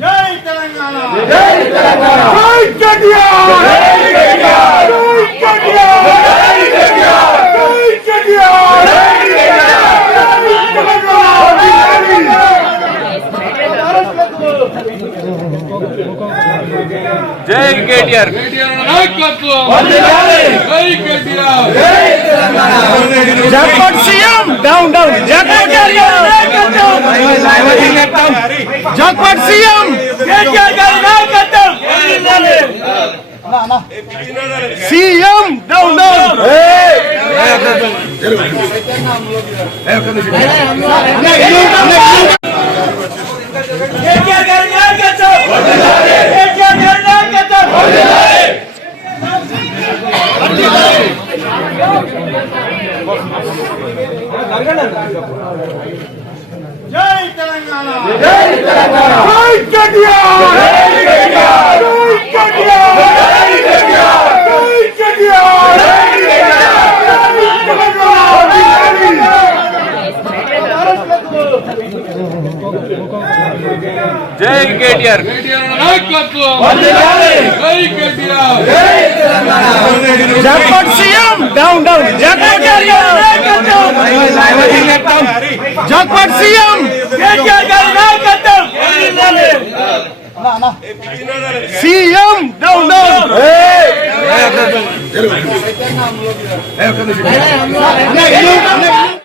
Jai Telangana Jai Telangana Jai KTR Jai KTR Jai KTR Jai KTR Jai KTR jackpot CM down down jackpot CM CM down down Jai Telangana Jai Telangana Jai KTR Jai KTR Jai KTR Jai KTR Jai KTR jackpot CM down down jackpot